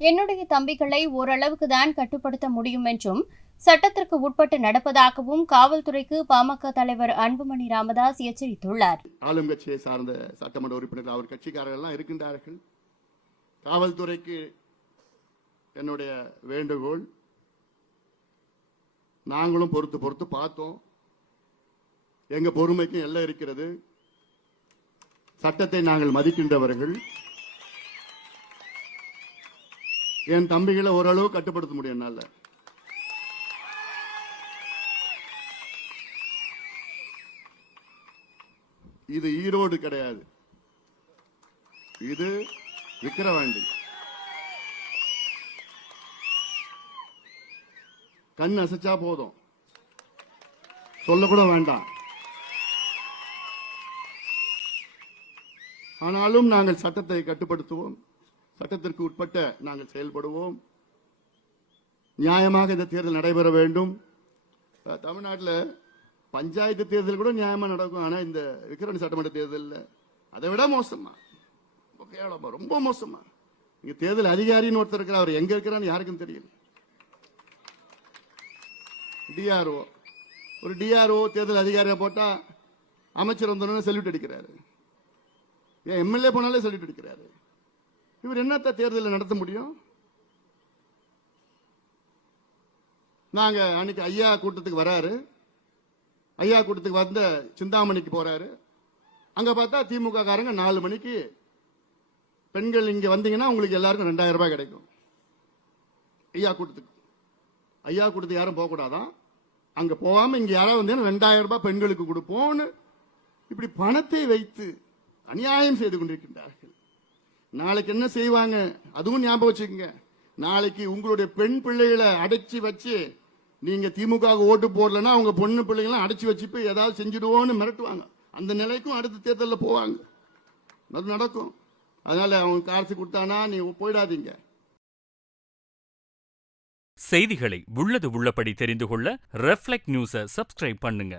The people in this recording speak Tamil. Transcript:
என்னுடைய தம்பிகளை ஓரளவுக்கு தான் கட்டுப்படுத்த முடியும் என்றும் சட்டத்திற்கு உட்பட்டு நடப்பதாகவும் காவல்துறைக்கு பாமக தலைவர் அன்புமணி ராமதாஸ் எச்சரித்துள்ளார். ஆளும் கட்சியை சார்ந்த சட்டமன்ற உறுப்பினர்கள் அவர் கட்சிக்காரர்கள் இருக்கின்றார்கள். காவல்துறைக்கு என்னுடைய வேண்டுகோள், நாங்களும் பொறுத்து பார்த்தோம். எங்க பொறுமைக்கும் எல்லாம் இருக்கிறது. சட்டத்தை நாங்கள் மதிக்கின்றவர்கள். என் தம்பிகளை ஓரளவு கட்டுப்படுத்த முடியும் என்னால. இது ஈரோடு கிடையாது, இது விக்கிரவாண்டி. கண் அசைச்சா போதும், சொல்லக்கூட வேண்டாம். ஆனாலும் நாங்கள் சட்டத்தை கட்டுப்படுத்துவோம், சட்டத்திற்கு உட்பட்ட நாங்கள் செயல்படுவோம். நியாயமாக இந்த தேர்தல் நடைபெற வேண்டும். தமிழ்நாட்டில் பஞ்சாயத்து தேர்தல் கூட நியாயமா நடக்கும். ஆனா இந்த விக்கிரவாண்டி சட்டமன்ற தேர்தலில் அதை விட மோசமா, ரொம்ப மோசமா. இங்க தேர்தல் அதிகாரின்னு ஒருத்தர் இருக்கிறார், அவர் எங்க இருக்கிறான்னு யாருக்கும் தெரியல. டிஆர்ஓ, ஒரு டிஆர்ஓ தேர்தல் அதிகாரியா போட்டா அமைச்சர் வந்தோன்னு செல்யூட் அடிக்கிறாரு. ஏன் எம்எல்ஏ போனாலே செல்யூட் அடிக்கிறாரு. இவர் என்னத்த தேர்தலில் நடத்த முடியும்? நாங்க அன்னைக்கு ஐயா கூட்டத்துக்கு வராரு, ஐயா கூட்டத்துக்கு வந்த சிந்தாமணிக்கு போறாரு. அங்க பார்த்தா திமுக காரங்க 4 மணிக்கு பெண்கள் இங்க வந்தீங்கன்னா உங்களுக்கு எல்லாருக்கும் 2000 ரூபாய் கிடைக்கும். ஐயா கூட்டத்துக்கு யாரும் போக கூடாதான். அங்க போகாம இங்க யாராவது வந்தீங்கன்னா 2000 ரூபாய் பெண்களுக்கு கொடுப்போம்னு இப்படி பணத்தை வைத்து அநியாயம் செய்து கொண்டிருக்கின்றார்கள். நாளைக்கு என்ன செய்வாங்க அதுவும் ஞாபகம் வச்சுக்கோங்க. நாளைக்கு உங்களுடைய பெண் பிள்ளைகளை அடைச்சி வச்சு நீங்க திமுக ஓட்டு போடலன்னா அவங்க பொண்ணு பிள்ளைங்களாம் அடைச்சி வச்சு போய் ஏதாவது செஞ்சிடுவோன்னு மிரட்டுவாங்க. அந்த நிலைக்கும் அடுத்த தேர்தலில் போவாங்க, அது நடக்கும். அதனால அவங்க காசு கொடுத்தானா நீ போயிடாதீங்க. செய்திகளை உள்ளது உள்ளபடி தெரிந்து கொள்ள ரெஃப்ளெக்ட் நியூஸை சப்ஸ்கிரைப் பண்ணுங்க.